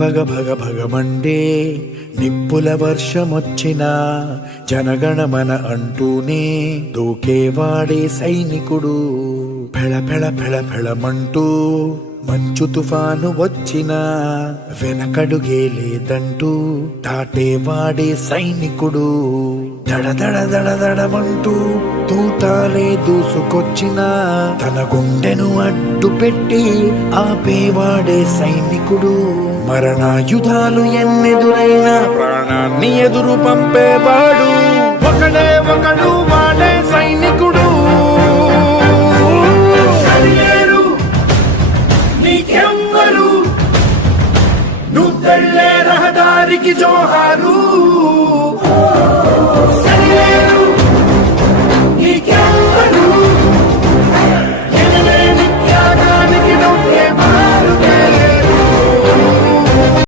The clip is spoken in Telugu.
భగ భగ భగమండే నిప్పుల వర్షమొచ్చినా జనగణమన అంటూనే దూకేవాడే సైనికుడు. ఫెళ ఫెళ ఫెళ ఫెళమంటూ మంచు తుఫాను వచ్చినా వెనకడుగే లేదంటూ దాటేవాడే సైనికుడు. దడ దడ దడ దడమంటూ తూటాలే దూసుకొచ్చినా తన గుండెను అడ్డు పెట్టి ఆపేవాడే సైనికుడు. మరణాయుధాలు ఎన్నెదురైనా ప్రాణాన్ని ఎదురు పంపేవాడు ఒకడే ఒకడు, వాడే సైనికుడు. నీకెవ్వరు నువ్వు వెళ్ళే రహదారికి జోహారు.